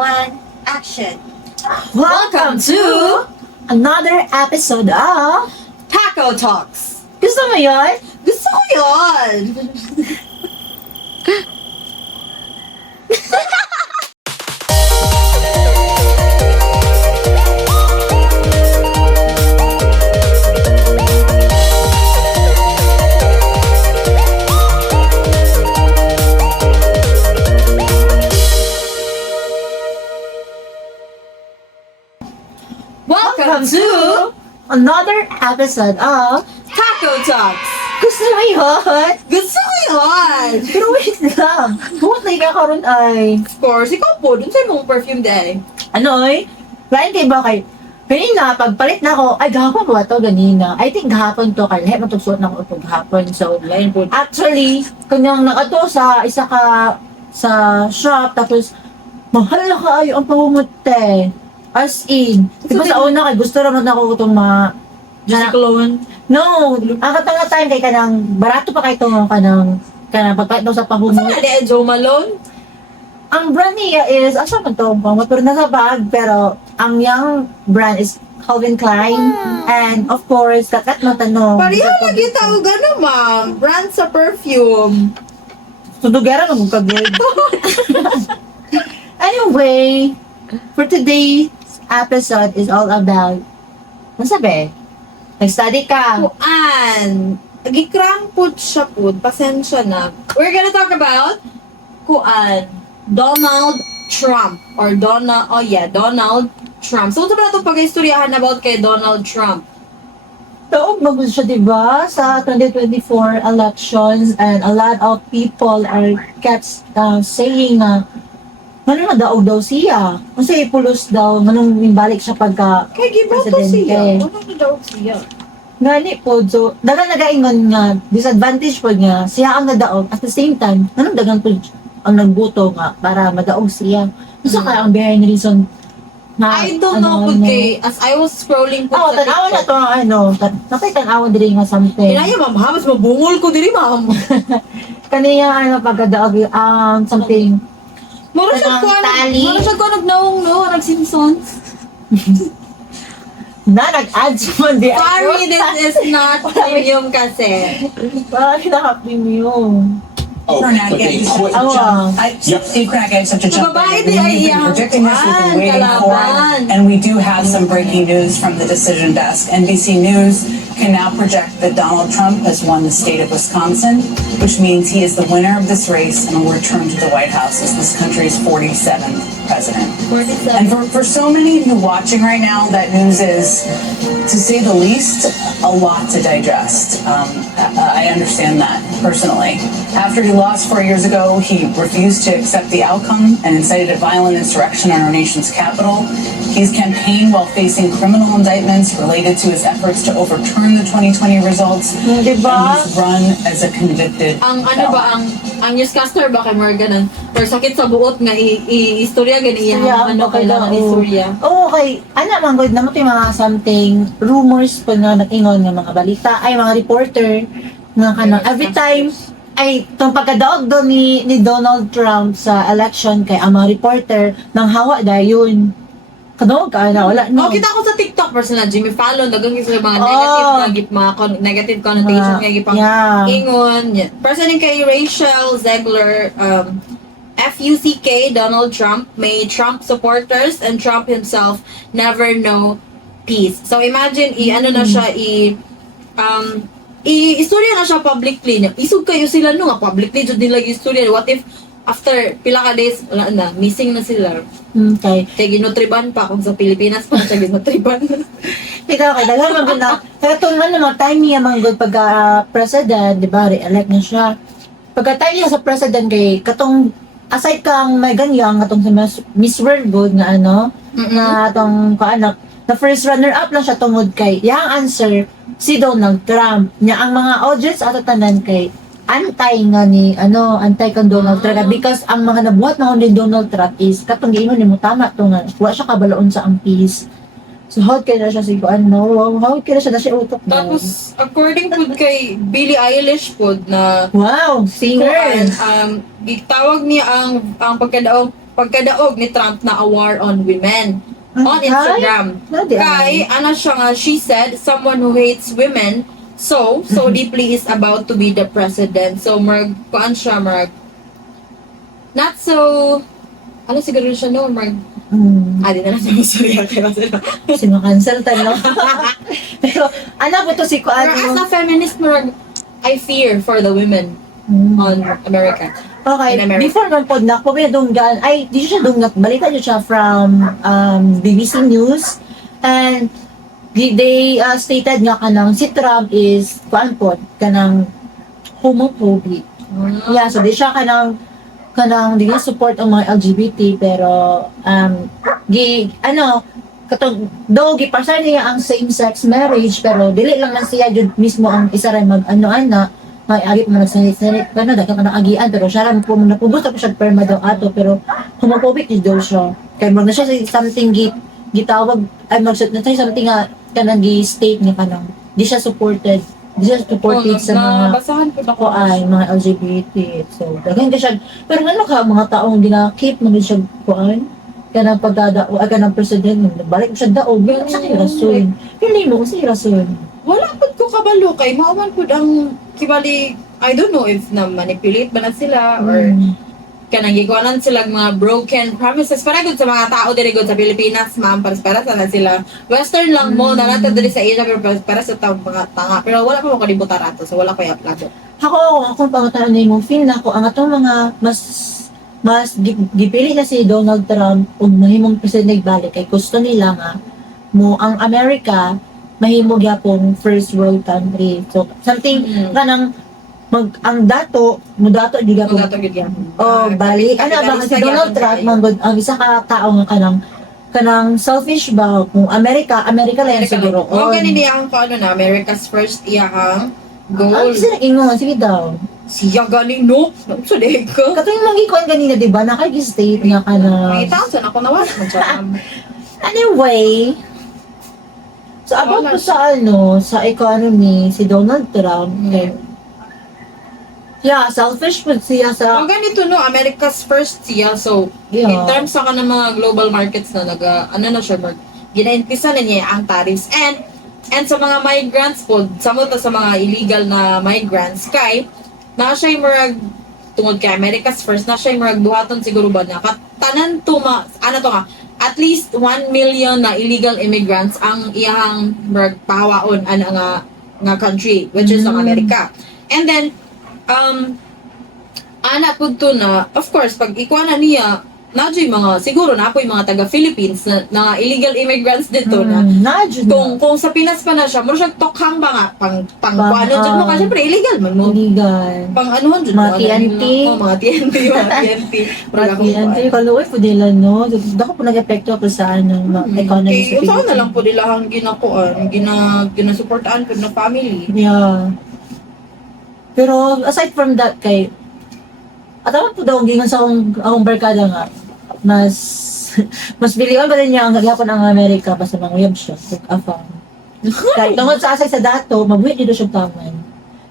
one, action! Welcome to Another episode of Taco Talks. Gusto mo yun? Gusto ko yun! Welcome to Another episode of Taco Talks. Gusto mo yun? Gusto ko yun! Pero wait lang. Buot na ikakaroon ay Of course, ikaw po, dun sa mong perfume day. ano eh? Lain kay ba kay kanina, pagpalit na ako, ay gahapon ba ito ganina? I think gahapon to, kaya lahat matugsuot na ako ito gahapon. So, Lain po. actually, kanyang nakato sa isa ka sa shop, tapos mahal na kaayo ang pahumute. As in, di ba sa una kay gusto naman ako itong mga Just clone. no, ang katanga time kay kanang barato pa kay itong kanang pagpalit daw sa Saan pahumut. na di Joe Malone? Ang brand niya is, asa man to, pamot, pero nasa bag, pero ang yung brand is Calvin Klein. And of course, kakat mo tanong. Pariha lagi tao gano'n, ma'am. Brand sa perfume. Tudugera na mong kagod. Anyway, for today's episode is all about, masabi? Nag-study ka. Kuan. Gikrampod siya po. Pasensya na. We're gonna talk about Kuan. Donald Trump. Or Donald Trump. So, ito ba na itong pag-istoryahan about kay Donald Trump? Taog magod siya, diba? Sa 2024 elections, and a lot of people are kept saying na manong nadaog daw siya. Kasi ipulos daw, manong balik siya pagka Kay giboto presidente. siya. Ano na daw siya? Ngani po, so, dagang nagaingon nga, disadvantage po niya, siya ang nadaog. At the same time, nanong dagang po ang nagbuto nga para madaog siya. Gusto kaya ang behind reason na, I don't know po kay, as I was scrolling po Oo, sa tanawan na TikTok. to, nakitanawan din nga something. Kinaya, ma'am, ha? Mas mabungol ko diri, ma'am. Kaniya, pagkadaog, something, Mura siya Anong tali? Mura siya ko nagnaong, no? Nag-Simpsons. na nag-add sa di Sorry, this is not premium kasi. Parang naka-premium. But they quit. Awa. Steve Craig, I just have to Sa jump babae, in. di ay We've been iyang predicting this, we've been waiting for kalaban. it, and we do have some breaking news from the decision desk. NBC News can now project that Donald Trump has won the state of Wisconsin, which means he is the winner of this race and will return to the White House as this country's 47th president. And for so many of you watching right now, that news is, to say the least, a lot to digest. I understand that personally. After he lost 4 years ago, he refused to accept the outcome and incited a violent insurrection on our nation's capital. He's campaigned while facing criminal indictments related to his efforts to overturn the 2020 results. Diba? And he's run as a convicted Ang ano ba, ang newscaster ba kay Morgan, or sakit sa buot nga istorya ganiya, ano kailangan istorya. Oo, okay. Ano man, good naman yung mga something, rumors pa na nag-ingon ng mga balita, ay mga reporter, na kanang every time, ay, itong pagkadaog doon ni Donald Trump sa election kay ang mga reporter, nang hawa dahil kadaog ka na, wala no. Oh, kita ko sa TikTok personal, Jimmy Fallon, dagang yung mga Oh. negative connotation kaya gipang Yeah. ingon. Yeah. Person yung kay Rachel Zegler, FUCK, Donald Trump, may Trump supporters and Trump himself never know peace. So imagine, ano na siya, istorya na siya publicly. Isog kayo sila no nga, publicly jud nila istorya. What if after pila ka days, wala na, missing na sila. Okay. Kaya ginutriban pa kung sa Pilipinas pa siya ginutriban. Ikaw, kay daghan man gud na. Kaya itong mga time niya man gud pagka president, di ba, re-elect na siya. Pagka time niya sa president kay katong aside kang may ganyan katong sa Miss World good nga ano, na atong kaanak, na first runner up lang siya tungod kay yang answer si Donald Trump. Nya ang mga audience ato tanan kay anti nga ni anti kang Donald Trump because ang mga nabuhat na ni Donald Trump is katong giingon nimo tama to nga wa siya kabalaon sa ang peace. So, hot kaya na siya si hot kaya na siya na siya utok na. Tapos, according po kay Billie Eilish po na wow, singer! gitawag niya ang pagkadaog pagkadaog ni Trump na a war on women on Instagram. Kay, ano siya nga, she said, someone who hates women so deeply is about to be the president. So, kuan siya, not so, ano siguro siya, no? Di na lang sorry, okay ba sila? Sino cancel tayo? Pero, ano po to si Kuan? As a feminist, I fear for the women on America. Okay, in America. before man po, nakapabinadunggan, di siya dungat, balita niyo siya from BBC News, and they stated nga kanang si Trump is, kuan po, kanang homophobic. Yeah, so di siya kanang di niya support ang mga LGBT, pero, though gipasar niya ang same-sex marriage, pero dili lang man siya jud mismo ang isa rin mag-ano-ana, may agit man nagsanit-sanit, dahil ka na agian, pero siya rin po, napubos ako siya perma daw ato, pero homophobic is daw siya. Kaya mag na siya something gitawag, ay magsat na tayo something nga, kanang gi-state niya kanang, di siya supported sa mga basahan ko na mga LGBT. So, daghan ka siya, pero ano ka, mga taong gina-keep naman siya kuan, kanang pagdadao, kanang president, balik siya daog, yun sa rason. Hindi mo, kasi rason. Wala po ko kabalo kay mauman po ang kibali, I don't know if na manipulate ba na sila or kanang gikuanan sila mga broken promises para gud sa mga tao diri gud sa Pilipinas, ma'am, para sa na sila western lang mo na nato diri sa Asia, pero para sa taong mga tanga, pero wala pa mo kalibutan ato, so wala ko i-upload. Ako pangataan ni mo feel na ko ang atong mga mas gipili na si Donald Trump ug mahimong presidente balik kay gusto nila nga mo ang America mahimo gyapon first world country. So something kanang ang dato di gyapon. Bali ano ba si Donald Trump manggod ang isa ka tao nga kanang selfish ba kung America lang siguro. O ganini ang paano na America's first iyang goal. Sila ingon sige daw. Siya ganing no. So dehig ko. Katong mangikuan ganina di ba nakagi-state nga kana. May thousand ako nawas man. Anyway, so about po sa economy, si Donald Trump, selfish po siya sa... ganito no, America's first siya. So, in terms sa ng mga global markets na gina-increase na niya ang tariffs. And sa mga migrants po, sa mga illegal na migrants, kay, na siya yung tungod kay America's first, na siya yung buhaton siguro ba na, katanan at least 1 million na illegal immigrants ang iyang pahawaon nga country, which is ang Amerika. And then ana pud to na, of course, pag ikuha na niya siguro na apoy mga taga Philippines na illegal immigrants dito na kung sa Pinas pa na siya mo siya tokhang ba nga pang kuano dyan mo kasi syempre illegal man mo pang anuhan dyan mga TNT mga TNT kaluoy po nila no dako po nag-epekto po sa economy sa Pilipinas na lang po nila ang ginasuportaan po na family pero aside from that kay at ako po daw gingon sa akong barkada nga mas biliwan ba rin niya ang gagapon ng Amerika pa sa mga web shop afang kahit tungod sa asay sa dato mabuhi dito siya taman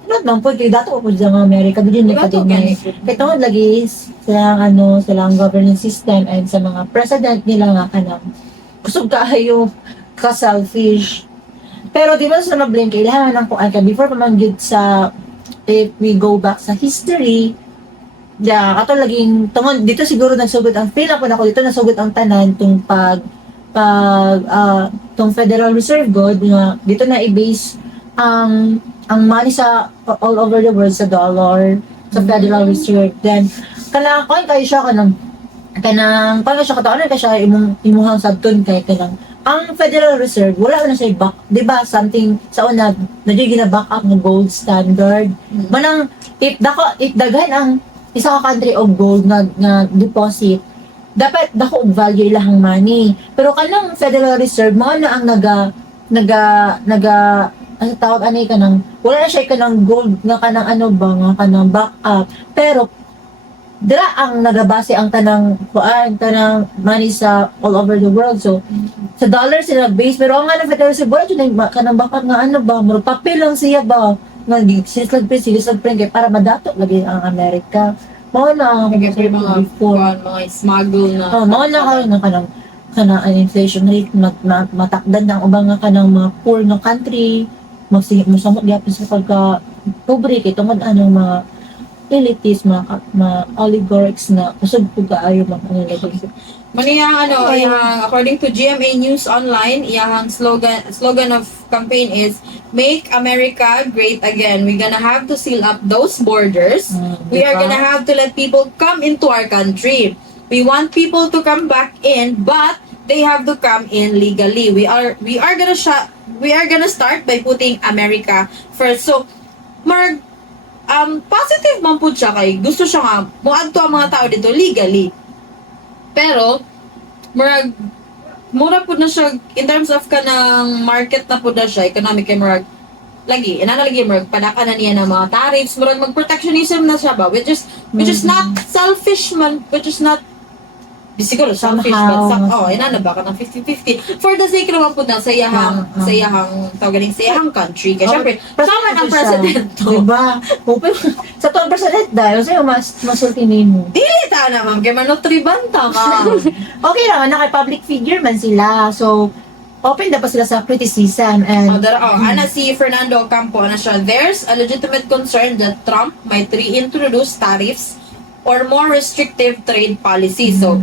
not man po kay dato po sa mga Amerika din ka din kay tungod lagi silang governance system and sa mga president nila nga kanang kusog kaayo ka selfish pero di ba sa mablame kay lahat ng kuan ka before pa man gid sa if we go back sa history kato laging tungod dito siguro nagsugod ang feel po nako dito nasugod ang tanan tung tong Federal Reserve God nga dito na i-base ang money sa all over the world sa dollar sa Federal Reserve then kanang kayo siya kanang paano siya kataon ka siya imuhang sabton kay kanang ang Federal Reserve wala na siya back di ba something sa una nagiging na back up ng gold standard manang if daghan ang isa ka country of gold nga deposit dapat dako og value ilahang money pero kanang Federal Reserve mo na ang ang tawag anay kanang wala na siya kanang gold nga kanang kanang backup pero dira ang nagabase ang tanang money sa all over the world so sa dollar sila base pero ang Federal Reserve wala jud kanang backup nga mura papel lang siya ba nga silag print para madato lagi ang Amerika Mao na ako Kaya yung mga before. mga smuggle na. Mao na kayo na kanang ang inflation rate matakdan na ubang nga kanang mga poor nga country magsamot gyapon sa pagka pobre kay tungod anong mga elites mga oligarchs na kusog po kaayo mga ano lagi. Maniyang according to GMA News Online, iyang slogan of campaign is Make America Great Again. We're gonna have to seal up those borders. We are gonna have to let people come into our country. We want people to come back in, but they have to come in legally. We are gonna start by putting America first. So, positive man po siya kay gusto siya nga moadto ang mga tao dito legally. Pero mura po na siya in terms of kanang market na po na siya economic kay lagi padaka na niya ng mga tariffs mag protectionism na siya ba which is not selfish man, which is not di siguro selfish but inana ba ka ng 50-50 for the sake naman po na sa iyahang country kaya syempre sama ng president to. Diba? Sa tuwang president dahil sa'yo masultinin mo. Dili ta na ma'am kaya manotribanta ka. Okay lang, naka-public figure man sila. So, open na pa sila sa criticism and ana si Fernando Ocampo na siya, there's a legitimate concern that Trump might reintroduce tariffs or more restrictive trade policy. So,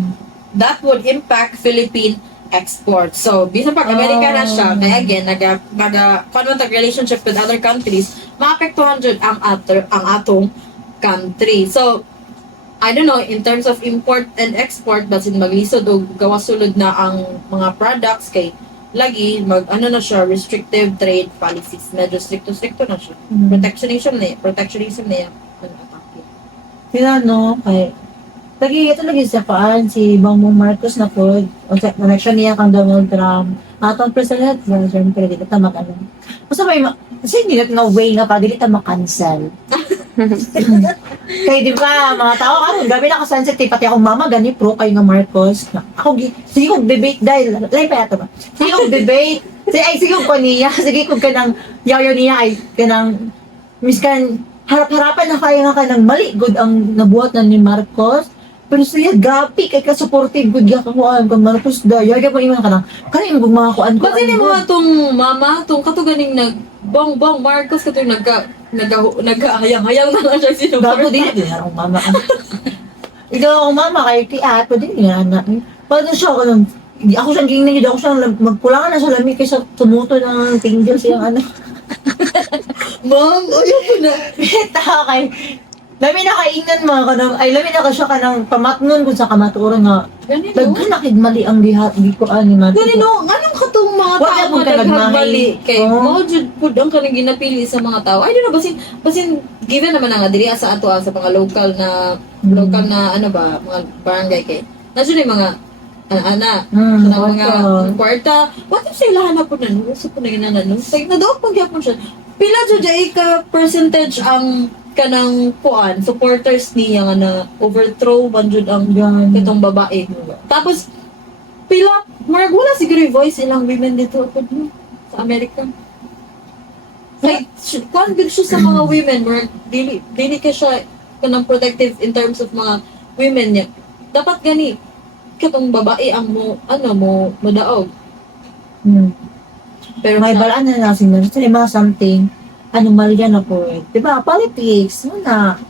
that would impact Philippine exports. So, bisan pag Amerika na siya, kaya again, nag-contact relationship with other countries, maapektuhan dyan ang atong country. So, I don't know, in terms of import and export, basin maglisod o gawasulod na ang mga products kay lagi na siya restrictive trade policies. Medyo stricto na siya. Protectionism na yan. sila no kay lagi ito lagi sa paan si Bongbong Marcos na po election niya kang Donald Trump atong president well, siyempre dito ta makano basta may kasi hindi natin nga way nga pa dili ta makancel. Kaya di ba mga tao karon gabi na ka sensitive pati akong mama gani pro kay nga Marcos ako sige kog debate dahil lay pa ato ba sige kog debate sige kog niya sige kog kanang yayo niya ay kanang miskan harap-harapan na kaya nga kanang mali good ang nabuhat na ni Marcos pero siya gapi kay ka-supportive good ya kakuan kang Marcos da yaga pa iman kanang kanang mga kuan ko Ba't hindi mo itong mama, itong katuganing Bongbong Marcos katong nagkahayang-hayang na lang siya gapo sinupport. din akong mama ikaw akong mama kay tiat pwede niya anak paano siya kanang ako siyang ginigid ako siyang magkulangan na sa lami kaysa tumuto ng tingil siyang ano Ma'am, ayaw ko na. Beta kay lami na kainan mga kanang ay lami na ka siya kanang pamatnon kung sa kamaturan nga Ganito. daghan na kid mali ang diha di ko ani man Ganito, anong katong mga Wala tao mong nga kalagmahay. naghambali kay Oo. Maujud po ang kanang ginapili sa mga tao. I don't know, basin given naman nga diri sa ato sa mga local na ano ba, mga barangay kay. Nasud yung mga ana kanang mga kwarta. What if sila hanap po na no? So po na ginanan no? Like, nadaog pagyapon siya. Pila dyan ka percentage ang kanang kuan supporters niya nga na overthrow man jud ang itong babae. Tapos pila wala siguro yung voice ilang women dito sa Amerika. Like kuan good siya sa mga women, dili ka siya kanang protective in terms of mga women niya. Dapat gani katong babae ang mo daog. Pero may balaan na nasin na sa mga something anomalya na po eh. Diba? Politics.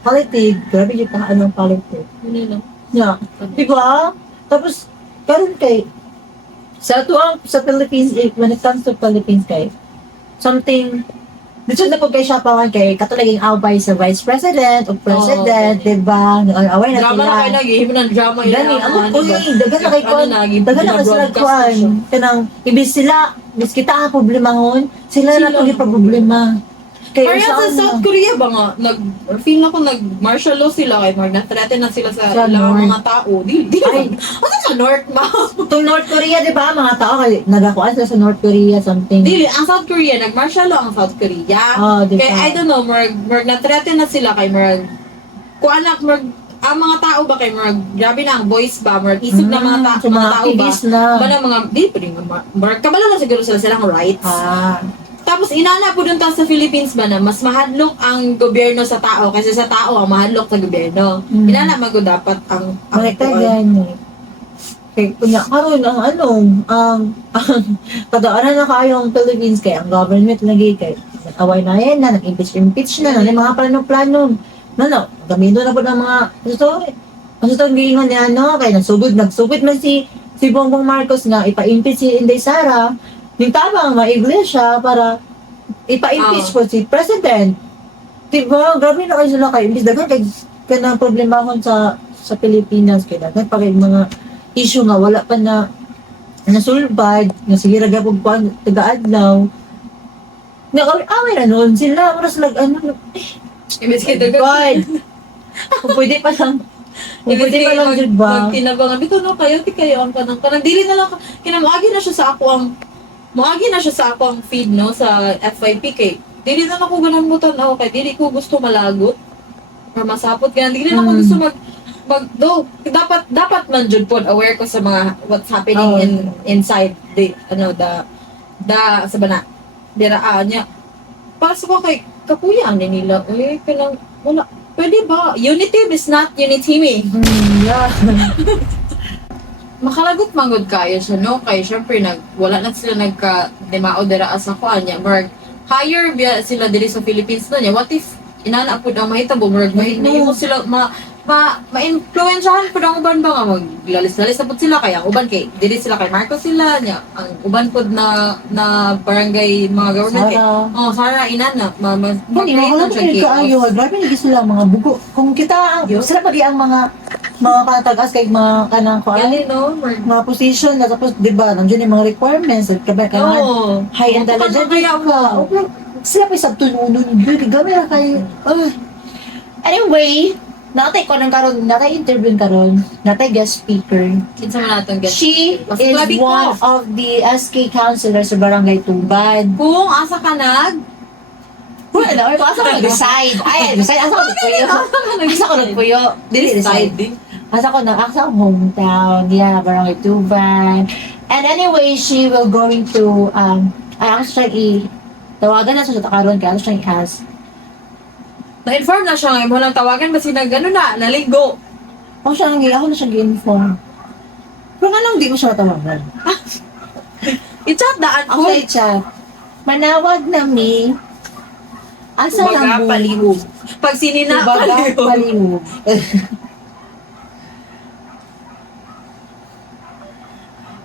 Politics. Grabe yung anong politics. Ano lang. Yeah. Diba? Tapos, karon kay sa Philippines, when it comes to Philippines kay something dito na po kay siya pa kay katulaging away sa vice president o president, diba? Away na Drama sila. na kayo nag-ihim ng drama yun. Gani, dagan na kay kuan, dagan na kay sila kuan. Kanang ibig sila, bis kita ang problemahon, sila na to problema. Kaya Parang sa South Korea ba nga, feel na ko nag-martial law sila kay nag-threaten na sila sa ilang mga tao. Di Ay. ano sa North ma? itong North Korea, di ba, mga tao, nagakuan sila sa North Korea, something. Dili, ang South Korea, nag-martial law ang South Korea. Di Kaya ba? I don't know, na-threaten na sila kay ang mga tao ba kay grabe na ang voice ba, isip na mga sa mga tao ba? activists na. Ba na mga, di pa rin, kabalo na siguro sila silang rights. Tapos inana po dun ta sa Philippines ba na mas mahadlok ang gobyerno sa tao kaysa sa tao ang mahadlok sa gobyerno. Inana mago dapat ang Balik tayo kuan. ganyan. Kaya kunya karon ang kadaanan na kayong Philippines kay ang government lagi kay away na yan na nag-impeach na ng mga plano gamido na po ng mga sorry. Ang ito giingon niya kay nagsugod man si Bongbong Marcos nga ipa-impeach si Inday Sara ning tabang maiglesia para ipa-impeach po si President. Diba? Grabe na kayo sila kayo. Imbis dagan kay kanang problemahon sa Pilipinas kay dagan pa kay mga issue nga wala pa na nasulbad nga sige ra gyapon pa taga-adlaw. Nga away na noon sila oras Imbes kay dagan. God. Kung pwede pa lang. Kung pwede pa lang, diba? Tinabangan dito no kayo ti kayo ang kanang dili na lang kinamuagi na siya sa ako ang muagi na siya sa ako ang feed no sa FYP kay dili na ako ganan mo tanaw kay dili ko gusto malagot or masapot kaya dili na ako gusto dapat man jud pod aware ko sa mga what's happening inside the sa bana dira nya para sa ko kay kapuya ni nila kanang wala pwede ba unity is not unity me. Yeah. Makalagot manggod kayo siya no kay syempre wala na sila nagka-demao dira sa kuan niya murag higher biya sila diri sa Philippines na niya what if inana pud ang mahitabo murag mahimo sila ma-influensyahan pud ang uban ba nga maglalis-lalis na pud sila kaya ang uban kay diri sila kay Marcos sila niya ang uban pud na barangay mga government kay Sara inana Hindi, wala na kayo kaayo. Grabe na sila mga bugo. Kung kita, sila pagi ang mga katagas kay mga kanang kuan. Yan no Mga position na tapos, di ba, nandiyan yung mga requirements at kailangan high intelligence kaya ka. Sila pa sa tununan yun. Gamay na kayo. Anyway, natay ko ng karon, natay interview karon, natay guest speaker. kinsa man natong guest She Mas is labi ko. one of the SK councilors sa Barangay Tuban. kung asa ka Wala, ay asa ko nag-decide. Decide, asa ko nagpuyo. Asa ko nagpuyo. Dili decide. Asa ko hometown. Yeah, Barangay Tuban. And anyway, she will going to, tawagan na siya sa karon kaya siya i-ask. Na-inform na siya ngayon mo lang tawagan kasi naligo. Ako na siya gi-inform. Pero nga lang di mo siya matawagan. I-chat daan Ako sa chat. Manawag na mi. Asa Ubaga, lang mo? palihog. Pag sinina, Ubaga, palihog. palihog.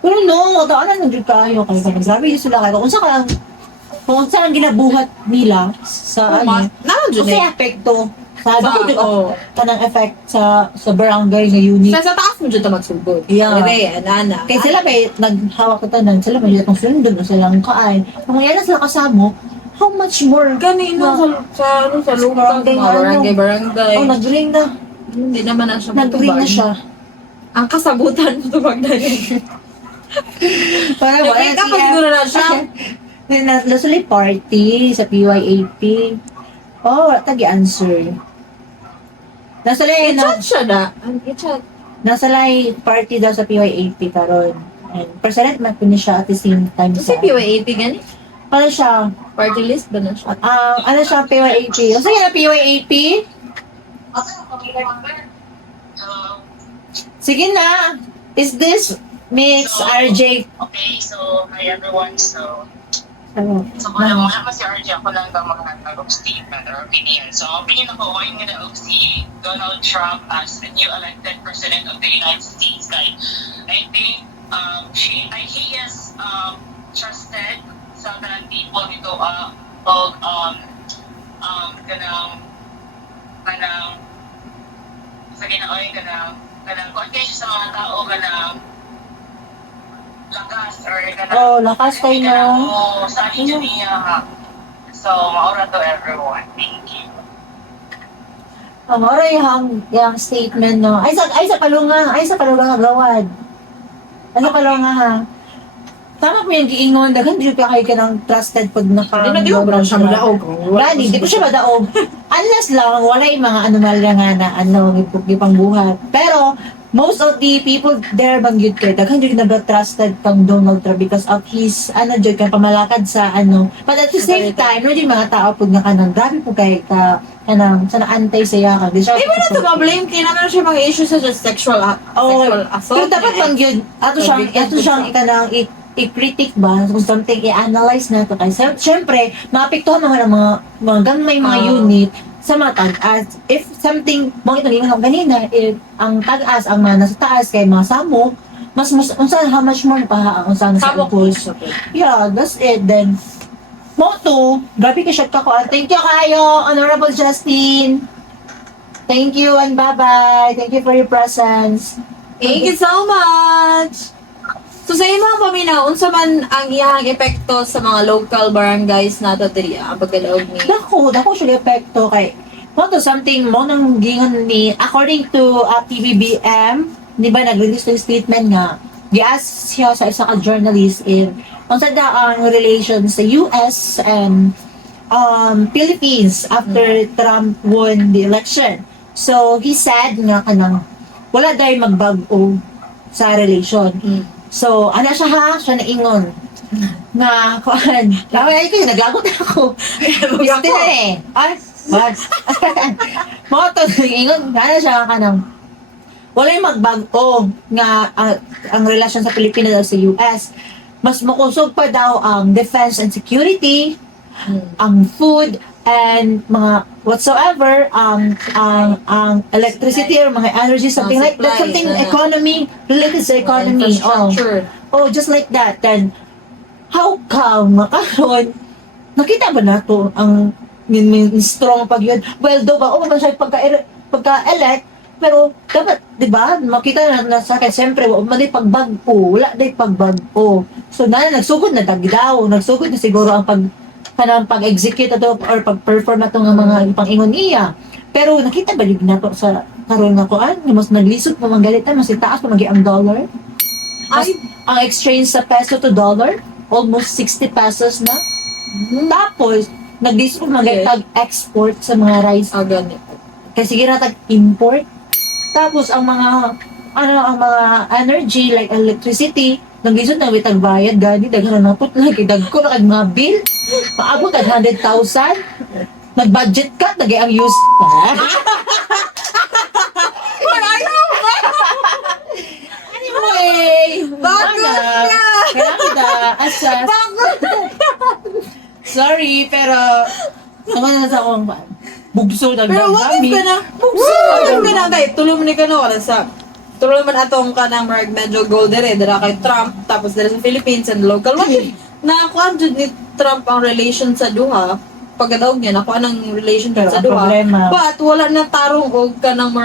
Pero no, taanan ng kayo kayo. Grabe yun sila kayo. Kung saan ang ginabuhat nila sa Naman dyan kasi eh. epekto sa kanang effect sa barangay sa unit. Sa taas mo dyan ito magsugod. Yeah. Ere, nana. Kaya sila may naghawak na tanan, sila may itong sundon o silang kain. Kung yan na sila kasamo, how much more? Ganino sa lungkang Barangay, barangay. Oh, nag-ring na. Hindi naman na siya Nag-ring na siya. Ang kasabutan mo tubag na rin. Para Nag-ring ka pa siguro na siya. Nasulit party sa PYAP. Oh, wala tagi answer. Nasalay I-chat siya na. I-chat. nasalay party daw sa PYAP karon. And president man po niya siya at the same time Kasi PYAP gani? Ano siya? Party list ba na siya? Ano siya PYAP? O sige na PYAP? Sige na. Is this Mix RJ? Okay, so hi everyone. So Ano? wala mo si RJ, ako lang daw maghatag of statement or opinion. So opinion ako, why nga na si Donald Trump as the new elected president of the United States. Like, I think he is trusted sa tanang people nito kanang sa ginaoy kanang kung kayo sa mga tao kanang lakas or kanang Oh, lakas kayo na. oh, sa akin niya. So, maura to everyone. Thank you. Ora yung statement no. Ay sa palunga gawad. Ano palunga ha? Tama po yung giingon, daghan di ka kayo ka ng trusted pag Hindi na ba siya madaog? Rani, di ko siya madaog. Unless lang, wala yung mga anomalya nga na gipang buhat. Pero, most of the people there bang yun kay daghan jud nag-trusted kang Donald Trump because of his jud kay pamalakad sa but at the same time no jud mga tao pud nga kanang grabe po kay kanang sa antay saya ka di siya Di ba na ito ma-blame? Kailangan siya mga issues such as sexual assault. pero dapat bang yun ato siyang ikanang i-critic ba kung something i-analyze na to kay syempre maapektuhan naman ang mga gamay mga unit sa mga tag-as. If something, mga ito nga ganina, if ang tag-as, ang mga nasa taas, kay mga samok, mas unsa how much more pa ang unsa sa impulse. Yeah, that's it. Then, Moto, grabe ka siya kako. Thank you kayo, Honorable Justin. Thank you and bye-bye. Thank you for your presence. Thank you so much! So sa imong paminaw, unsa man ang iyang epekto sa mga local barangays nato diri ang pagkadaog ni Dako siya epekto kay mo to something mo nang gingon ni according to PBBM, di ba nag-release ng statement nga gi-ask siya sa isa ka journalist in unsa daw ang relations sa US and Philippines after Trump won the election. So he said nga kanang wala daw magbag-o sa relation. So, ano siya naingon. Na, kuan. Ay, kasi naglagot ako. Gusto eh. Ay, what? Mga to, naingon. Ano siya ka nang, wala yung magbago nga ang relasyon sa Pilipinas sa US. Mas makusog pa daw ang defense and security, ang food, and mga whatsoever ang electricity or mga energy, something like that, something economy related sa economy. Oh, just like that. Then how come makaron nakita ba nato ang strong pag yun? Well, do ba o ba siya pagka-elect, pero dapat, di ba, makita na sa akin, siyempre, wala day pagbagpo. So, nagsugod na tagdaw, nagsugod na siguro ang pag-execute ato or pag-perform ato ng mga pang-ingon niya. Pero nakita ba yun nato sa karon nga kuan, mas naglisod pa man galitan, mas itaas pa magi ang dollar. Ang exchange sa peso to dollar, almost 60 pesos na. Tapos, naglisod pa magi tag-export sa mga rice. Kasi gira tag-import. Tapos ang mga energy like electricity, naglisod na witag bayad gani daghan na put lagi dagko na kag mga bill. Paabot ang 100,000. Nag-budget ka, nagay ang use. Anyway, sorry, pero naman na sa akong bugso na pero what if ka na kay tulong ni ka na wala sa tulong man atong kanang medyo gold dire dira kay Trump tapos dira sa Philippines and local one na kuan jud ni Trump ang relation sa duha pagkadaog niya nakuha ng relation sa duha but wala na tarong og kanang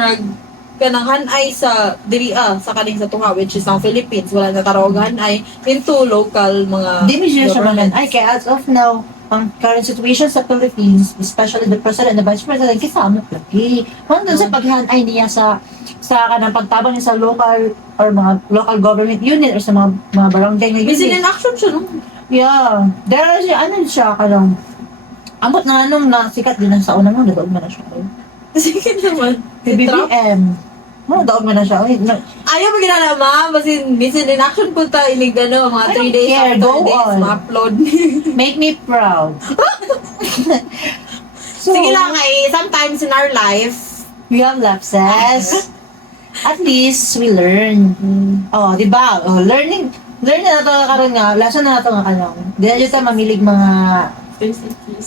kanang hanay sa diri sa kaning sa tuha which is ang Philippines wala na tarong og hanay into local mga di mi siya ay kay as of now ang current situation sa Philippines, especially the president and the vice president, kasama lagi. Kung doon sa paghanay niya sa kanang pagtabang niya sa local or mga local government unit or sa mga barangay na unit. Busy in action siya, no? Yeah. There is siya kanang ambot na sikat din sa unang mo, nadaog man na siya. Sige naman. BBM. Daog man na siya. Ayaw mo ginala, ma. Basin, busy in action punta inig mga 3 days care, after go days, on. ma-upload. Make me proud. Sige lang sometimes in our life, we have lapses. At least we learn. Oh, di ba? Oh, learn na nato karon nga, lesson na nato nga kanang. Di na tayo mamilig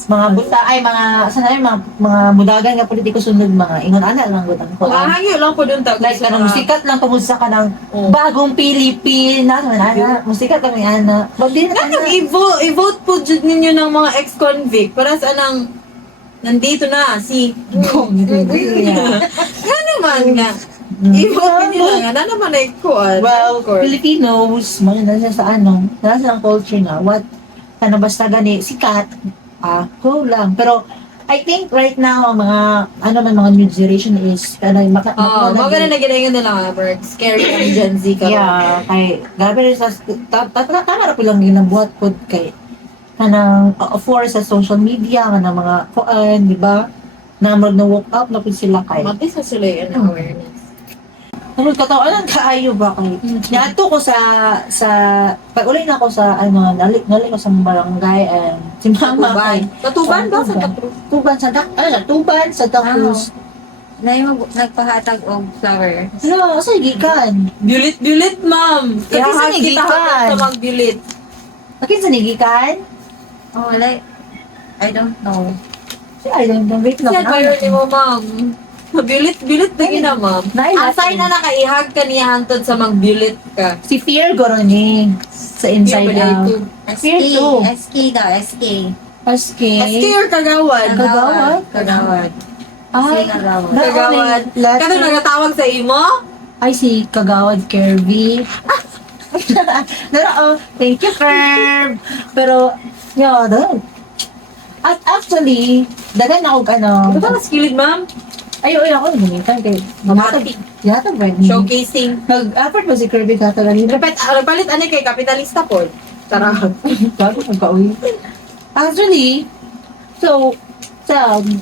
mga buta ay mga mudagan nga politiko sunod mga ingon ana lang gud ang kuan. hangyo lang po dun tawag. Like kanang musikat lang kumusta ka ng bagong Pilipinas, ana, musikat lang ana. Bagdi na Kanang i-vote po jud ninyo ng mga ex-convict para sa anang nandito na si Ano man nga. I-vote nila nga na naman ay kuan. Well, Filipinos, nasa sa nasa ang culture na what basta gani sikat, cool lang. Pero I think right now ang mga new generation is maganda na ginayon nila nga Berg. Scary ang Gen Z ka. Yeah, kay grabe rin sa tama ra pilang ginabuhat pod kay kanang for sa social media kanang mga di ba? Na mag na woke up na pud sila kay. Mati sa sila yung awareness. Tungod ka tao, anong kaayo ba kay? Niadto ko sa pag uli na ako sa nalik ko sa barangay and si mama kay Tatuban ba? Sa Tuban sa Tuban sa Cruz. Na yung nagpahatag og flower. Ano, sa gikan. Bulit, ma'am. Kaya Kasi sa kita gikan. sa mag-bulit. Akin sa gikan. Oh, like, I don't know. I don't know, wait lang. Yan, mayroon ni mo, ma'am. Bulit na gina, ma'am. Asay na nakaihag ka niya hantod sa mag-bulit ka. Si Fear Goroni sa Inside Out. Fear SK, too. SK daw, SK. SK. SK or kagawad? Kagawad? Kagawad. Ay, Kagawad. Kagawad. Kato nagatawag sa imo? Ay, si Kagawad Kirby. Pero, thank you, Ferb. Pero, doon. At actually, dagan ako Ano ba skilled, ma'am? ako lumitan kay Yata ba? Showcasing. Nag-effort ba si Kirby kata ganito? Nagpalit ani kay kapitalista po. Tara. Bago magka-uwi. Actually, so,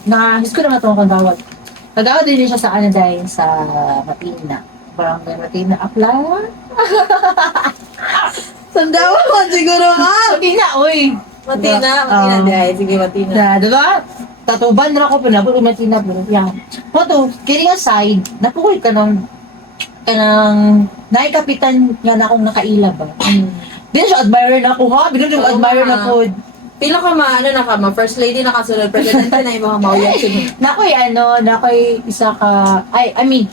na-his ko naman itong Kagawad. Kagawad din siya sa dahil sa Matina. Parang may Matina apply. Sandawa mo siguro, ma'am. Matina, uy! Matina, dahil. Sige, Matina. Na, diba? Tatuban na ako, pinabot ko Matina. Yan. Photo, kidding aside, napukul ka ng naikapitan nga na akong nakaila ba? Di na siya admirer na ako, ha? Binun yung Oo admirer nga. na po. Pila ka first lady na kasunod, presidente na yung mga mauyan sunod. Nakoy isa ka, I mean,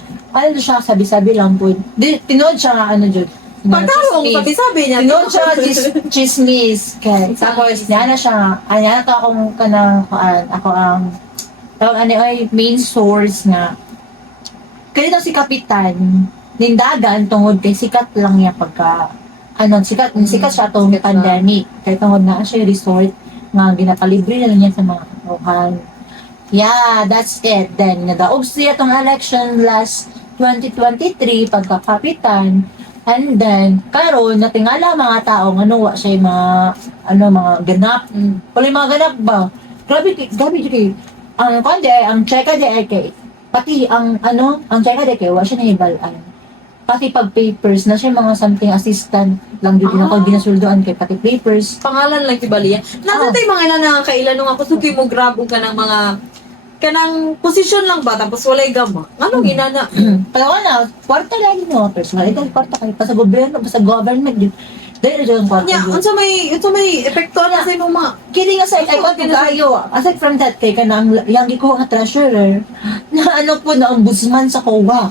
siya, sabi-sabi lang po. Tinood siya nga, Jud. Pagkalong, sabi-sabi niya. Tinood siya, chismis. Tapos, niya na siya, niya na to akong ako ang, main source nga. Kaya si Kapitan, nindagan tungod kay sikat lang niya pagka, sikat siya itong pandemic. Kaya tungod na siya resort nga ginapalibre na lang niya sa mga kauhan. Yeah, that's it. Then, nadaog siya itong election last 2023 pagka-kapitan. And then, karon natingala mga taong wa siya mga ganap. Wala yung mga ganap ba? Grabe kay ang cheka di ay kay pati ang cheka di kay wa siya nahibalaan. Pati pag papers na siya mga something assistant lang din ako ginasuldoan kay pati papers. Pangalan lang kibaliya. Nakatay mga ilan na kailan nung ako suki mo grab ka ng mga kanang posisyon lang ba tapos walay gama. Anong inana? Pero kwarta lagi no, personal ito kwarta kay pa sa gobyerno, pa sa government din. Dahil yung kwarta. Nya, unsa may epekto na sa imong mga Kidding aside, ay kung kayo, aside from that, kay kanang yung ko nga treasurer, na po na ombudsman sa COA.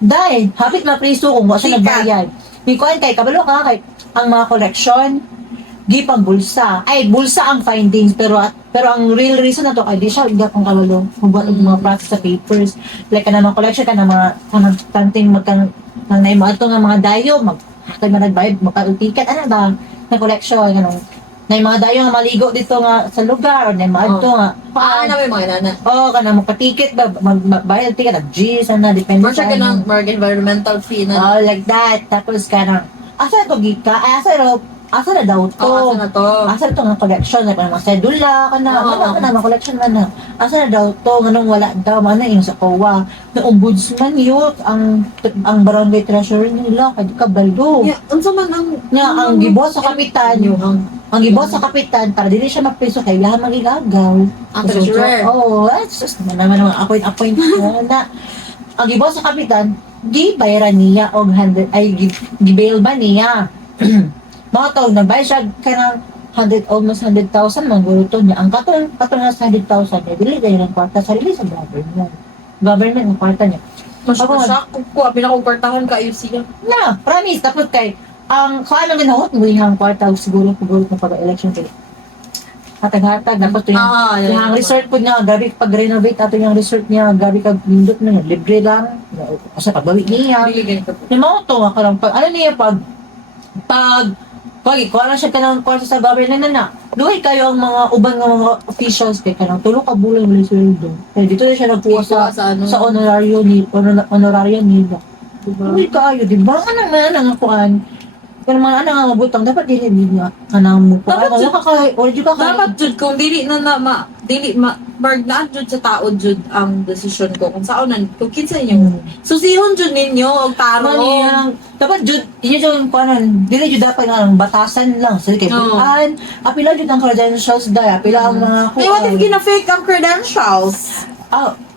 Dahil, hapit na preso kung wala siya Sikat. nagbayad. May kuhan kay, kabalo ka kay, ang mga collection, gipang bulsa. Ay, bulsa ang findings, pero ang real reason na to, ay di siya, hindi akong kabalo, huwag mga process sa papers. Like, kanang mga collection, kanang mga, tanting nang naimaad to nga mga dayo, kaya nagbayad, magka-ticket, ba, na collection, na yung mga dayo nga maligo dito nga sa lugar, or na yung mga ito nga. paano na may mga inana? Kana magpa-ticket ba, magbayad ticket, G, sana, depende Or siya ka ng more environmental fee na. like that. Tapos kanang, asa ito gika, asa na daw to. Asa na to? Asa ito nga collection, like mga sedula, mga collection man na. Asa na daw to, ganun wala daw, mana yung sa COA. Na ombudsman yun, ang barangay treasurer nila, kadi ka baldo. Yeah, unsa man ang Ang gibo sa kapitan, ang gibo sa kapitan, para dili siya magpiso, kailangan magigagaw. Ang treasurer. Oo, sus naman mga appoint na. Ang gibo sa kapitan, gibayaran niya og 100, gibail ba niya? Mga to, nagbayad siya ka ng almost 100,000 man guruto niya. Ang katong na 100,000 niya, dili dahil ng kwarta, sarili sa government. Government ng kwarta niya. Masya ko, pinakupportahan ka ayun siya. Na, promise, tapos kay, ang kung ano ginaot mo yung kwarta, siguro na pag-election kay hatag-hatag, dapat ito yung resort po niya, gabi pag-renovate ato yung resort niya, gabi kag-lindot na, libre lang, kasi pagbawi niya. Dili ganito. Yung mga ito, ano niya, kung ano siya ka ng kwarta sa government na luhay kayo ang mga ubang mga officials kay kanang tulong ka bulan wala sweldo. Kaya dito na siya nagkuha sa honorario nila. Luhay kayo, di ba? Ano man ang kuan? Kaya mga nga mabutang, dapat dili nila. Kanang mo pa. Dapat Wala ka Dapat jud kung dili Berg na jud sa tao jud ang desisyon ko kung saan kung kinsa inyo. Susihon jud ninyo og tarong. Maniyang, dapat jud, inyo yung kanon, dili jud dapat nga ang batasan lang. Sige, kay Oo. bukan, apila jud ang credentials dahil, apila ang mga Hey, what if gina-fake ang credentials?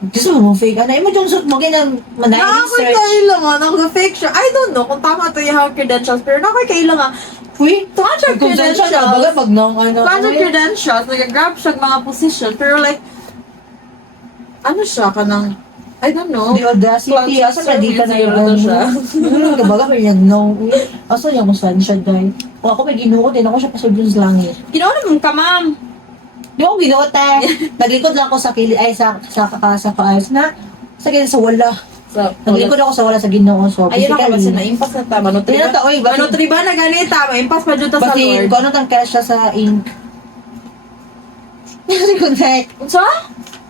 gusto mo fake, ano, imo yung suit mo, ginang manay Nakakoy research. kailangan ang fake siya. I don't know kung tama to yung credentials, pero nakakoy kailangan. Uy, Project credentials, credentials. baga pag nung, ano, Project uy, credentials, nag-grab siya mga position, pero like, ano siya, kanang, I don't know. the audacity, Plug asa na di ka na yung, siguro to siya. kabaga, may no, uy, asa niya mo saan siya, dahil, o ako may ginuot, din ako siya pasudun sa langit. Ginawa naman ka, ma'am. Di ako ginuot, naglikod lang ako sa kili, ay, sa kaayos na, sa wala. So, Naglikod ako sa wala sa Ginoo, so ayun ako kasi basically, na-impas na ta. Manutriba. Ayun na ta, oy, bakit- Manutriba na ganita. Ma-impas pa dyan ta sa pati Lord. kung ano tang cash siya sa ink. Hindi ko na. So?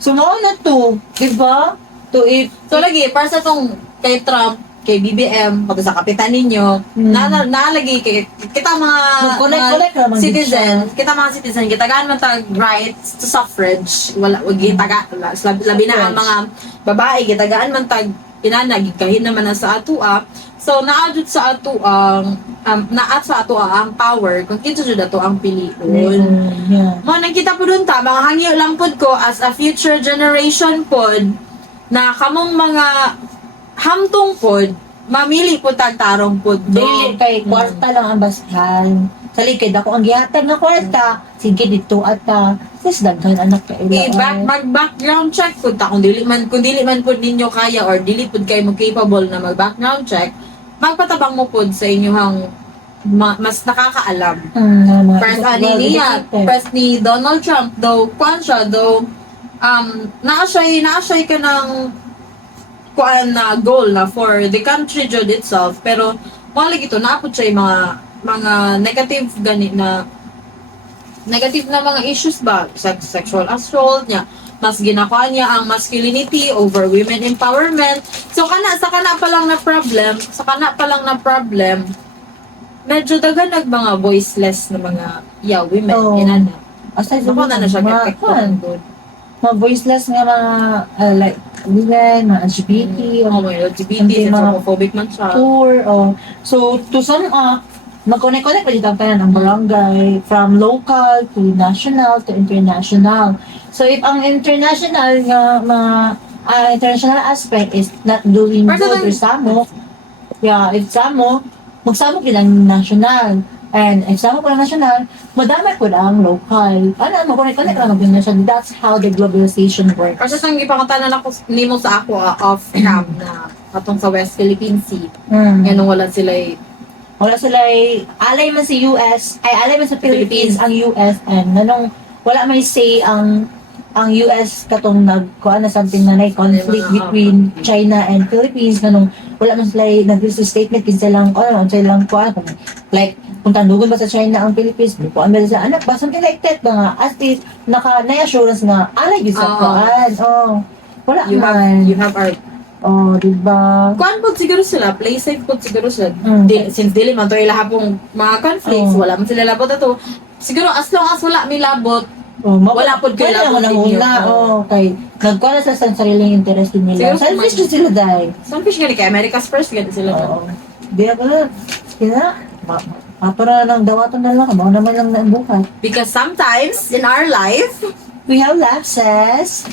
Sumaon na to, di ba? To if, So, lagi, para sa tong kay Trump, kay BBM, pati sa kapitan ninyo, nalagi kay kita mga, Connect naman din citizen, kita mga citizen, kita gaan man tag rights to suffrage, wala, wag gitaga, labi na ang mga babae, gitagaan man tag pinanag, kahin naman na sa atua. So, naadjud sa atua naat sa atua ang power, kung kinsa jud ato ang piliun. yeah. Mo nakita po dun ta, mga hangyo lang pod ko as a future generation pod na kamong mga hamtong pod, mamili po tarong pod. Dili kay kwarta lang ang bastahan. Sa likid ako ang gihatag na kwarta, sige dito ata. Sis daghan anak ka Background check po ta kung dili man po ninyo kaya or dili po kayo mo capable na mag-background check, magpatabang mo po sa inyong mas nakakaalam. Press ani niya, press ni Donald Trump though kwan siya though naa-shy ka ng kuan na goal na for the country jud itself, pero malig ito naapod siya yung mga negative mga issues ba, sexual assault niya, mas ginakuha niya ang masculinity over women empowerment. So sa kana pa lang na problem, medyo dagan mga voiceless na mga women Oo. inana. Aside sa Nakuha na siya mga effect kwan, mga voiceless nga mga like women, mga LGBT, Oh, may LGBT, Hindi mga- homophobic man siya. poor. So, to sum up, mag-connect-connect pa dito ang tanan ng barangay from local to national to international. So, if ang international nga international aspect is not doing Or good something- or samok, if samok, magsamok din ang national. And if samok po ang national, madami po ang local. Mag-connect-connect lang ang national. That's how the globalization works. Kasi nang ipakatanan ako nimo sa ako off cam na atong sa West Philippine Sea. Yan nung wala sila Wala sila alay man sa US, ay alay man sa Philippines ang US and nanong wala may say ang US katong nagkuha na something na conflict Mga, between China and Philippines nanong wala man sila nag-release statement kinsa lang silang kuha like kung tandugon ba sa China ang Philippines kuha ba sa anak ba something like that ba nga as least na-assurance nga alay yun sa kuhaan wala man you have our diba kuan po siguro sila, play safe po siguro sila. Mm. Since dili man to ilahapong mga conflicts, wala man sila labot ato. Siguro as long as wala may labot, wala pod kayo labot ninyo. kay nagkuha na sa sariling interest din nila. Siguro Selfish kumain. din sila dahil. Selfish gani kay America's first gani sila. Oo. Di ako na, kaya, para lang dawaton na lang, kamo naman lang na ang buhay. Because sometimes in our life, We have lapses,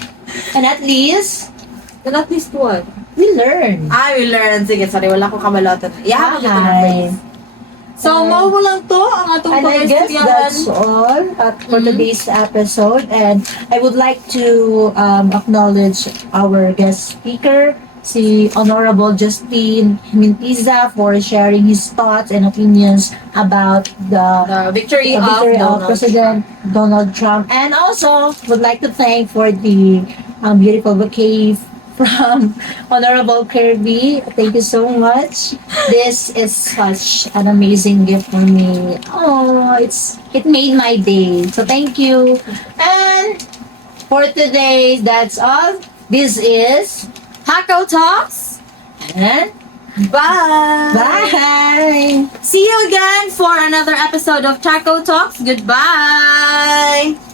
and at least, and at least what? we learn. I will learn. Sige, sorry, wala ko kabalotan. Iyahan mo dito na Hi. phrase. So, mo lang to ang atong And I guess that's all for today's episode. And I would like to acknowledge our guest speaker, si Honorable Justin Mintiza, for sharing his thoughts and opinions about the victory the victory of of President Donald Trump. And also would like to thank for the beautiful bouquet from Honorable Kirby. Thank you so much. This is such an amazing gift for me. Oh, it made my day. So thank you. And for today, that's all. This is Taco Talks. and Bye. bye. See you again for another episode of Taco Talks. Goodbye.